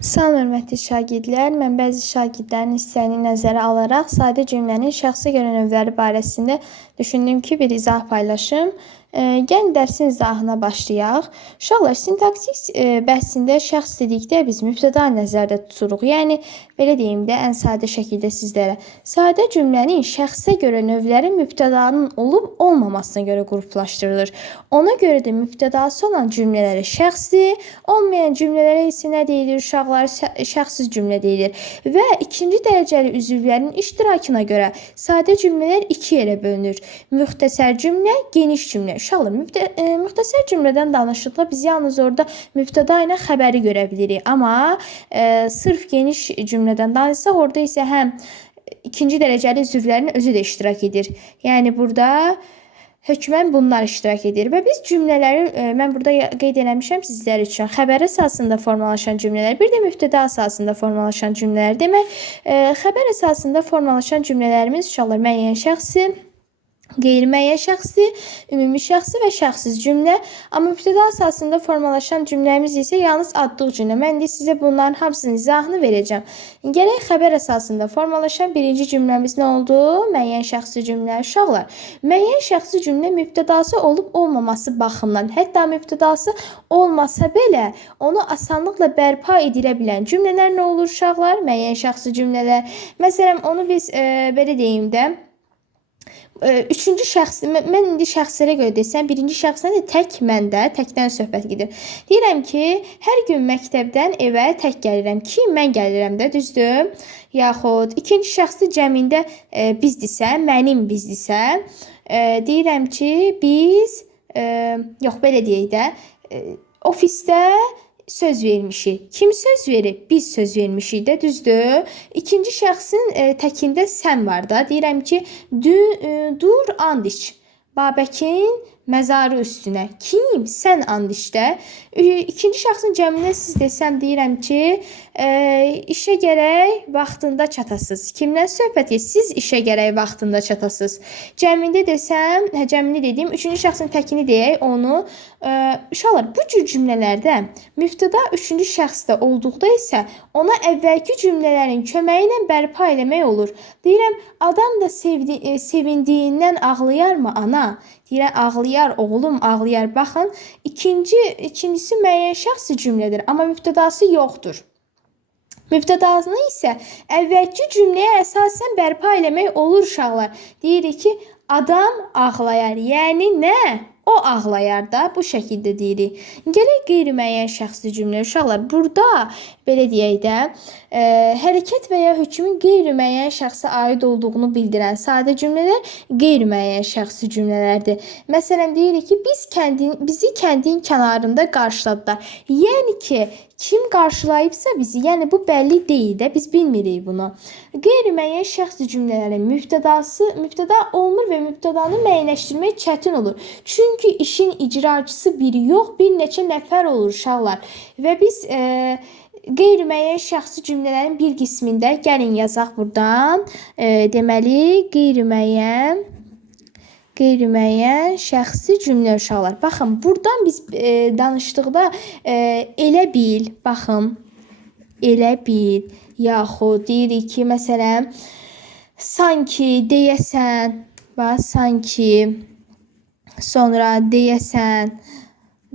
Salam hörmətli şagirdlər, mən bəzi şagirdlərin hissəni nəzərə alaraq sadə cümlənin şəxsə görə növləri barəsində düşündüm ki, bir izah paylaşım. Gəlin dərsin izahına başlayaq. Uşaqlar, sintaksis bəhsində şəxs dedikdə biz mübtəda nəzərdə tuturuq. Yəni, belə deyim də, ən sadə şəkildə sizlərə. Sadə cümlənin şəxsə görə növləri mübtədanın olub-olmamasına görə qruplaşdırılır. Ona görə də mübtədası olan cümlələrə şəxsi, olmayan cümlələrə isə nə deyilir uşaqlar? Şəxsiz cümlə deyilir. Və ikinci dərəcəli üzvlərin iştirakına görə sadə cümlələr iki yerə bölünür. Müxtəsər cümlə, geniş cümlə. Uşaqlar, müxtəsər cümlədən danışdıqda biz yalnız orada mübtəda ilə xəbəri görə bilirik. Amma sırf geniş cümlədən danışsaq, orada isə həm ikinci dərəcəli üzvlərin özü də iştirak edir. Yəni, burada hökmən bunlar iştirak edir və biz cümlələri, mən burada qeyd eləmişəm sizlər üçün, xəbər əsasında formalaşan cümlələr, bir də mübtəda əsasında formalaşan cümlələr. Demək, xəbər əsasında formalaşan cümlələrimiz uşaqlar müəyyən şəxsi, qeyri-müəyyən şəxsi, ümumi şəxsi və şəxsiz cümlə. Amma mübtəda əsasında formalaşan cümləmiz isə yalnız adlıq cümlə. Mən də sizə bunların hamısının izahını verəcəm. Gələk xəbər əsasında formalaşan birinci cümləmiz nə oldu? Müəyyən şəxsi cümlə. Uşaqlar, müəyyən şəxsi cümlə mübtədası olub-olmaması baxımından, hətta mübtədası olmasa belə, onu asanlıqla bərpa edilə bilən cümlələr nə olur uşaqlar? Müəyyən şəxsi cümlələr. Məsələn, onu biz belə deyim də, üçüncü şəxs, mən indi şəxslərə görə desəm, birinci şəxsdən də tək məndə, təkdən söhbət gedir. Deyirəm ki, hər gün məktəbdən evə tək gəlirəm ki, mən gəlirəm də, düzdür? Yaxud ikinci şəxsdə cəmində bizdirsə, mənim bizdirsə, deyirəm ki, biz, yox, belə deyək də, ofisdə söz vermişik. Kim söz verib? Biz söz vermişik də, düzdür? İkinci şəxsin təkində sən var da. Deyirəm ki, dur and iç. Babəkin məzarı üstünə. Kim? Sən and içdə. İkinci şəxsin cəmində siz desəm, deyirəm ki, işə gərək vaxtında çatasız. Kimdən söhbət edir? Siz işə gərək vaxtında çatasız. Cəmində desəm, cəmini dediyim, üçüncü şəxsin təkini deyək, onu. Uşaqlar, bu cür cümlələrdə mübtəda üçüncü şəxsdə olduqda isə ona əvvəlki cümlələrin köməyi ilə bərpa eləmək olur. Deyirəm, adam da sevindiyindən ağlayarmı ana? Deyirəm, ağlayar, oğlum ağlayar. Baxın, ikincisi müəyyən şəxsi cümlədir, amma mübtədası yoxdur. Mübtədasını isə əvvəlki cümləyə əsasən bərpa eləmək olur uşaqlar. Deyirik ki, adam ağlayar. Yəni nə? O ağlayar da, bu şəkildə deyirik. Gələk qeyri-müəyyən şəxsi cümlə. Uşaqlar, burada belə deyək də, hərəkət və ya hökmün qeyri-müəyyən şəxsə aid olduğunu bildirən sadə cümlələr qeyri-müəyyən şəxsi cümlələrdir. Məsələn, deyirik ki, bizi kəndin kənarında qarşıladılar. Yəni ki, kim qarşılayıbsa bizi, yəni bu bəlli deyil də, biz bilmirik bunu. Qeyri-müəyyən şəxsi cümlələrin mübtəda olmur və mübtədanı müəyyənləşdirmək çətin olur. Çünki işin icraçısı biri yox, bir neçə nəfər olur uşaqlar. Və biz qeyri-müəyyən şəxsi cümlələrin bir qismində, gəlin yazaq buradan, deməli, qeyri-müəyyən şəxsi cümlə uşaqlar. Baxın, buradan biz danışdıqda elə bil, baxın, elə bil, yaxud deyirik ki, məsələn, sanki, deyəsən, sanki, sonra deyəsən,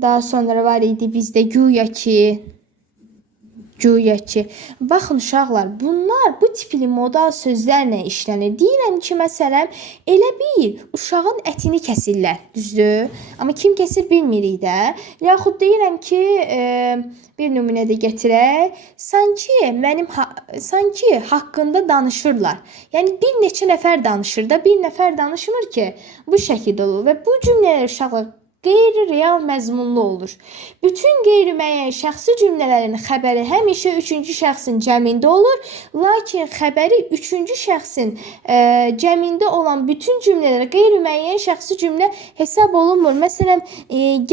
daha sonra var idi bizdə güya ki. Baxın uşaqlar, bunlar bu tipli modal sözlərlə işlənir. Deyirəm ki, məsələn, elə bil uşağın ətini kəsirlər, düzdür? Amma kim kəsir bilmirik də. Yaxud deyirəm ki, bir nümunə də gətirək. Sanki haqqında danışırlar. Yəni bir neçə nəfər danışır da, bir nəfər danışmır ki, bu şəkildə olur. Və bu cümlələr uşaqlar qeyri-real məzmunlu olur. Bütün qeyri-müəyyən şəxsi cümlələrin xəbəri həmişə üçüncü şəxsin cəmində olur, lakin xəbəri üçüncü şəxsin cəmində olan bütün cümlələr qeyri-müəyyən şəxsi cümlə hesab olunmur. Məsələn,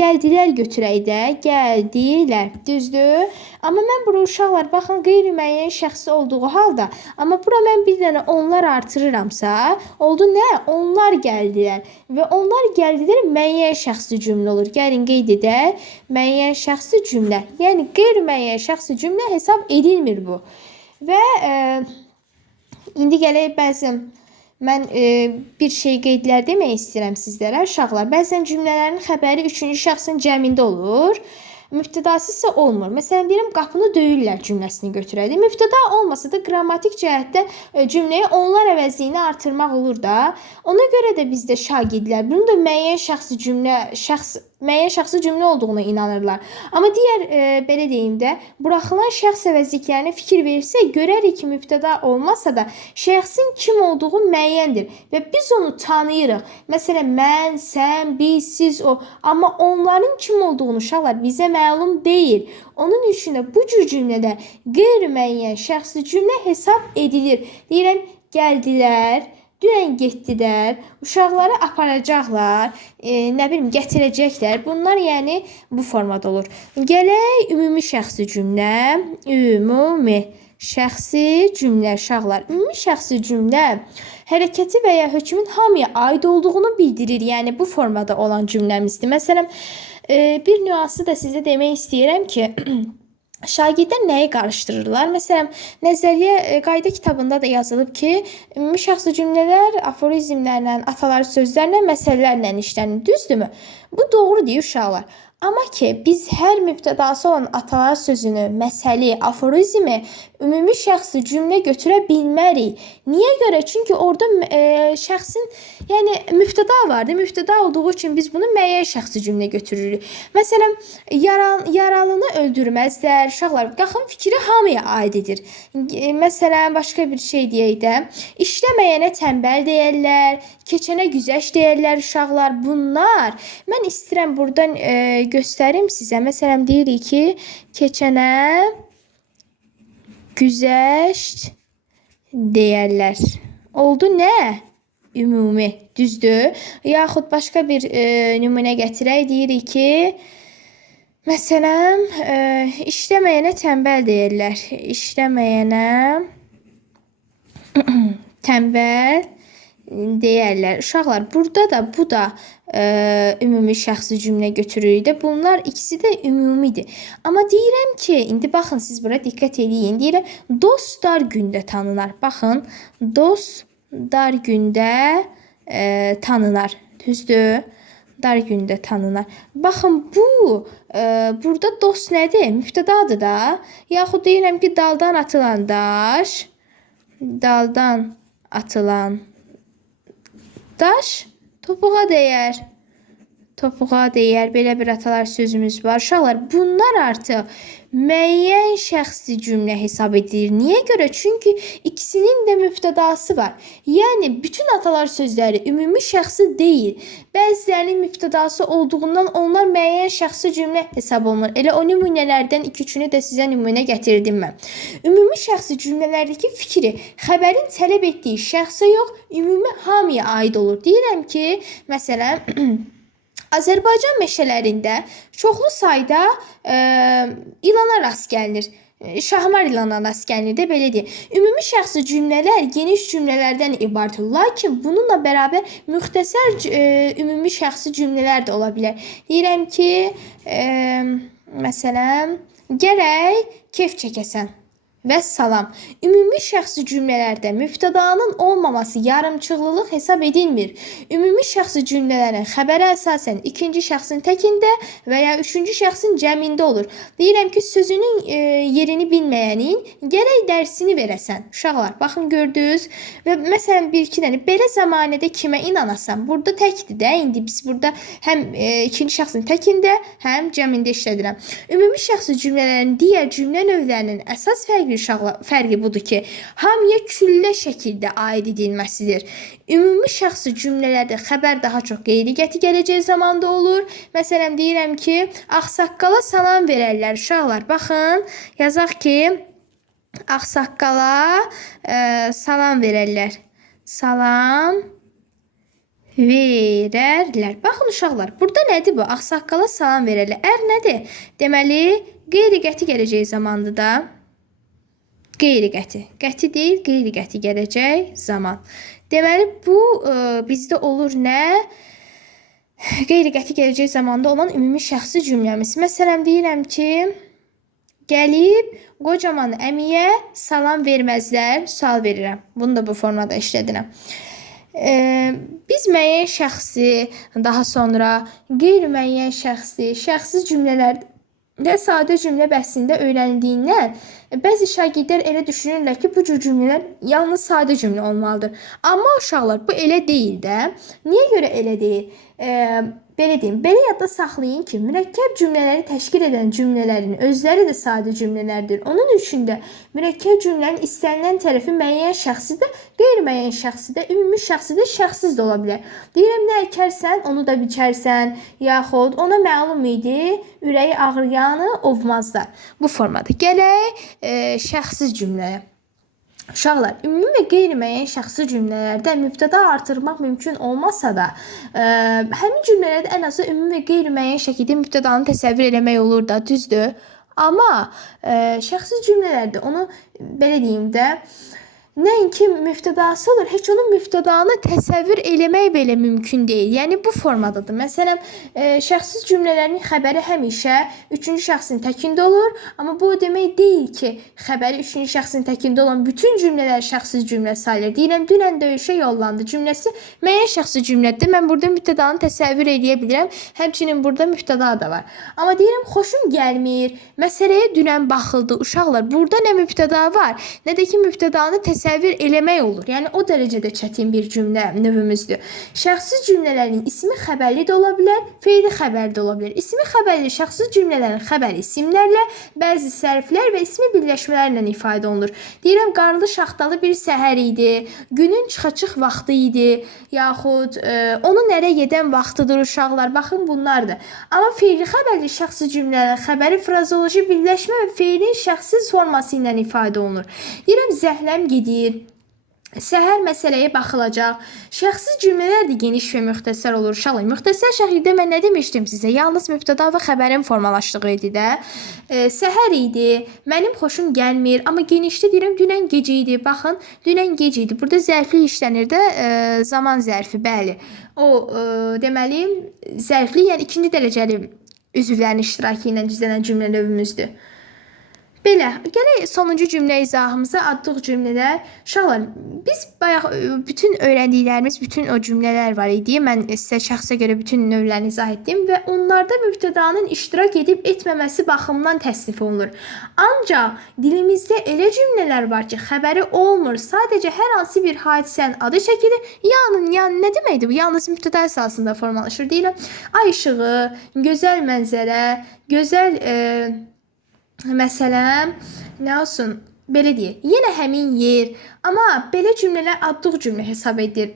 gəldilər götürək də, gəldilər, düzdür? Amma mən bura uşaqlar baxın qeyri-müəyyən şəxsi olduğu halda, amma bura mən bir dənə onlar artırıramsa, oldu nə? Onlar gəldilər və onlar gəldilər müəyyən şəxsi cümlə olur. Gəlin qeyd edək. Müəyyən şəxsi cümlə. Yəni qeyri-müəyyən şəxsi cümlə hesab edilmir bu. Və indi gələk bəzən mən bir şey qeydlər demək istəyirəm sizlərə uşaqlar. Bəzən cümlələrin xəbəri üçüncü şəxsin cəmində olur. Mübtədası isə olmur. Məsələn, deyirəm, qapını döyürlər cümləsini götürək. Mübtəda olmasa da qrammatik cəhətdə cümləyi onlar əvəzliyini artırmaq olur da. Ona görə də bizdə şagirdlər bunun da müəyyən şəxsi cümlə olduğuna inanırlar. Amma digər belə deyim də, buraxılan şəxs əvəzliklərinə fikir versək, görərik ki, mübtəda olmasa da şəxsin kim olduğu müəyyəndir və biz onu tanıyırıq. Məsələn, mən, sən, biz, siz, o. Amma onların kim olduğunu uşaqlar bizə məlum deyil. Onun üçün də bu cür cümlədə qeyri-müəyyən şəxsi cümlə hesab edilir. Deyirəm, gəldilər, dünən getdilər, uşaqları aparacaqlar, nə bilim, gətirəcəklər. Bunlar yəni bu formada olur. Gələk ümumi şəxsi cümlə. Ümumi şəxsi cümlə uşaqlar. Ümumi şəxsi cümlə hərəkəti və ya hökmün hamıya aid olduğunu bildirir. Yəni bu formada olan cümləmizdir. Məsələn, bir nüansı da sizə demək istəyirəm ki, şagirdlər nəyi qarışdırırlar? Məsələn, nəzəriyyə qayda kitabında da yazılıb ki, ümumi şəxsi cümlələr aforizmlərlə, atalar sözlərlə, məsələlərlə işlənir. Düzdürmü? Bu doğru deyir uşaqlar. Amma ki, biz hər mübtədası olan atalar sözünü, məsəli, aforizmi ümumi şəxsi cümlə götürə bilmərik. Niyə görə? Çünki orada şəxsin, yəni mübtəda vardır. Mübtəda olduğu üçün biz bunu müəyyən şəxsi cümlə götürürük. Məsələn, yaralını öldürməzlər. Uşaqlar, baxın, fikri hamıya aid edir. Məsələn, başqa bir şey deyək də, işləməyənə tənbəl deyərlər, keçənə güzəş deyərlər uşaqlar. Bunlar, mən istəyirəm buradan göstərim sizə. Məsələn, deyirik ki, keçənə güzəşt deyərlər. Oldu nə? Ümumi, düzdür? Yaxud başqa bir nümunə gətirək. Deyirik ki, məsələn, işləməyənə tənbəl deyərlər. İşləməyənə tənbəl deyərlər. Uşaqlar, burada da bu da ümumi şəxsi cümlə götürürük də. Bunlar ikisi də ümumidir. Amma deyirəm ki, indi baxın, siz bura diqqət eləyin. Deyirəm, dost dar gündə tanınar. Baxın, dost dar gündə tanınar. Düzdür? Dar gündə tanınar. Baxın, burada dost nədir? Mübtədadır da. Yaxud deyirəm ki, daldan atılan daş, daldan atılan daş topuğa dəyər. Topuğa dəyər. Belə bir atalar sözümüz var. Uşaqlar, bunlar artıq müəyyən şəxsi cümlə hesab edilir. Niyə görə? Çünki ikisinin də mübtədası var. Yəni, bütün atalar sözləri ümumi şəxsi deyil. Bəzilərinin mübtədası olduğundan onlar müəyyən şəxsi cümlə hesab olunur. Elə o nümunələrdən 2-3-ünü də sizə nümunə gətirdim mən. Ümumi şəxsi cümlələrdəki fikri xəbərin tələb etdiyi şəxsə yox, ümumi hamıya aid olur. Deyirəm ki, məsələn, Azərbaycan meşələrində çoxlu sayda ilana rast gəlinir. Şahmar ilana rast gəlinir də, belə deyək. Ümumi şəxsi cümlələr geniş cümlələrdən ibarətdir. Lakin bununla bərabər müxtəsər ümumi şəxsi cümlələr də ola bilər. Deyirəm ki, məsələn, gərək kef çəkəsən. Və salam. Ümumi şəxsi cümlələrdə mübtədanın olmaması yarımçıqlılıq hesab edilmir. Ümumi şəxsi cümlələrin xəbərə əsasən ikinci şəxsin təkində və ya üçüncü şəxsin cəmində olur. Deyirəm ki, sözünün yerini bilməyənin gərək dərsini verəsən. Uşaqlar, baxın, gördünüz. Və məsələn, bir-iki dənə belə zamanədə kimə inanasan? Burada təkdir də. İndi biz burada həm ikinci şəxsin təkində, həm cəmində işlədirəm. Ümumi şəxsi cümlələrin digər cümlə növlərinin əsas fərqi budur ki, hamıya küllə şəkildə aid edilməsidir. Ümumi şəxsi cümlələrdə xəbər daha çox qeyri-qəti gələcək zamanda olur. Məsələn, deyirəm ki, ağsaqqala salam verərlər. Uşaqlar, baxın, yazaq ki, ağsaqqala salam verərlər. Salam verərlər. Baxın uşaqlar, burada nədir bu? Ağsaqqala salam verərlər. Ər nədir? Deməli, Qeyri-qəti gələcək zamandır da. Qeyri-qəti. Qəti deyil, qeyri-qəti gələcək zaman. Deməli, bu bizdə olur nə? Qeyri-qəti gələcək zamanda olan ümumi şəxsi cümləmiz. Məsələn, deyirəm ki, gəlib qocaman əmiyə salam verməzlər, sual verirəm. Bunu da bu formada işlədirəm. Biz müəyyən şəxsi, daha sonra qeyri-müəyyən şəxsi, şəxsiz cümlələrdə sadə cümlə bəhsində öyrənildiyindən bəzi şagirdlər elə düşünürlər ki, bu cür cümlələr yalnız sadə cümlə olmalıdır. Amma uşaqlar, bu elə deyil də. Niyə görə elə deyil? Belə deyim, belə yadda saxlayın ki, mürəkkəb cümlələri təşkil edən cümlələrin özləri də sadə cümlələrdir. Onun üçün də mürəkkəb cümlənin istənilən tərəfi müəyyən şəxsi də, qeyri-müəyyən şəxsi də, ümumi şəxsi də, şəxsiz də ola bilər. Deyirəm, nə əkərsən, onu da biçərsən, yaxud ona məlum idi, ürəyi ağrıyanı ovmazlar. Bu formada. Gələk şəxsiz cümləyə. Uşaqlar, ümumi və qeyri-müəyyən şəxsi cümlələrdə mübtəda artırmaq mümkün olmasa da, həmin cümlələrdə ən azı ümumi və qeyri-müəyyən şəkildə mübtədanı təsəvvür eləmək olur da, düzdür? Amma şəxsiz cümlələrdə onu belə deyim də, nəinki mübtədası olur, heç onun mübtədanı təsəvvür eləmək belə mümkün deyil. Yəni bu formadadır. Məsələn, şəxsiz cümlələrin xəbəri həmişə üçüncü şəxsin təkində olur, amma bu o demək deyil ki, xəbəri üçüncü şəxsin təkində olan bütün cümlələr şəxsiz cümlə sayılır. Deyirəm, dünən döyüşə yollandı cümləsi müəyyən şəxsi cümlədir. Mən burada mübtədanı təsəvvür edə bilirəm. Həmçinin burada mübtəda da var. Amma deyirəm, xoşum gəlmir. Məsələyə dünən baxıldı. Uşaqlar, burada nə mübtəda var, nə də ki mübtədanı təsəvvür eləmək olur. Yəni o dərəcədə çətin bir cümlə növümüzdür. Şəxsiz cümlələrin ismi xəbərli də ola bilər, feili xəbər də ola bilər. İsmi xəbərli şəxsiz cümlələrin xəbəri isimlərlə, bəzi sərflər və ismi birləşmələrlə ifadə olunur. Deyirəm, qarlı şaxtalı bir səhər idi, günün çıxa-çıx vaxtı idi, yaxud onu nərə gedən vaxtıdır uşaqlar. Baxın, bunlardır. Amma feili xəbərli şəxsiz cümlələrin xəbəri frazoloji birləşmə və feilin şəxsiz forması ilə ifadə olunur. Deyirəm, zəhləm gedir. Səhər məsələyə baxılacaq. Şəxsiz cümlələr də geniş və müxtəsər olur. Uşaqlar, müxtəsər şəkildə mən nə demişdim sizə? Yalnız mübtəda və xəbərin formalaşdığı idi də. Səhər idi, mənim xoşum gəlmir, amma genişdə deyirəm, dünən gecə idi. Baxın, dünən gecə idi. Burada zərfli işlənir də, zaman zərfi, bəli. O, deməli, zərfli, yəni ikinci dərəcəli üzvlərin iştirakı ilə düzələn cümlə növümüzdür. Belə, gələk sonuncu cümlə izahımıza adlıq cümlələr. Uşaqlar, biz bayaq bütün öyrəndiklərimiz, bütün o cümlələr var idi. Mən sizə şəxsə görə bütün növlərini izah etdim və onlarda mübtədanın iştirak edib etməməsi baxımından təsnif olunur. Ancaq dilimizdə elə cümlələr var ki, xəbəri olmur. Sadəcə hər hansı bir hadisənin adı çəkilir. Yəni nə deməkdir bu? Yalnız mübtəda əsasında formalaşır. Deyirəm, ay işığı, gözəl mənzərə, gözəl məsələn, nə olsun, belə deyək, yenə həmin yer, amma belə cümlələr adlıq cümlə hesab edir.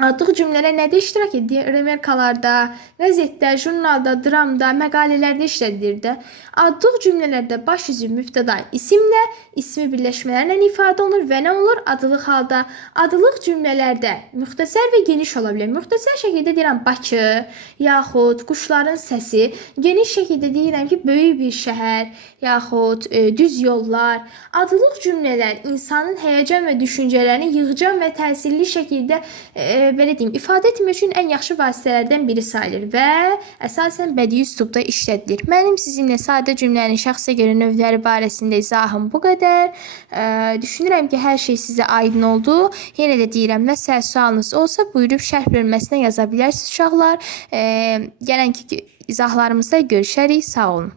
Adlıq cümlələr nədə iştirak edir? Remarkalarda, qəzetdə, jurnalda, dramda, məqalələrdə işlədilir də. Adlıq cümlələrdə baş üzü mübtəda isimlə, ismi birləşmələrlə ifadə olunur və nə olur? Adlıq halda. Adlıq cümlələrdə müxtəsər və geniş ola bilər. Müxtəsər şəkildə deyirəm Bakı, yaxud quşların səsi. Geniş şəkildə deyirəm ki, böyük bir şəhər, yaxud düz yollar. Adlıq cümlələr insanın həyəcan və düşüncələrini yığcam və təsirli şəkildə belə deyim, ifadə etmək üçün ən yaxşı vasitələrdən biri sayılır və əsasən bədii üslubda işlədilir. Mənim sizinlə sadə cümlənin şəxsə görə növləri barəsində izahım bu qədər. Düşünürəm ki, hər şey sizə aydın oldu. Yenə də deyirəm, nəsə sualınız olsa buyurub şərh bölməsinə yaza bilərsiniz uşaqlar. Gələn ki, izahlarımızda görüşərik. Sağ olun.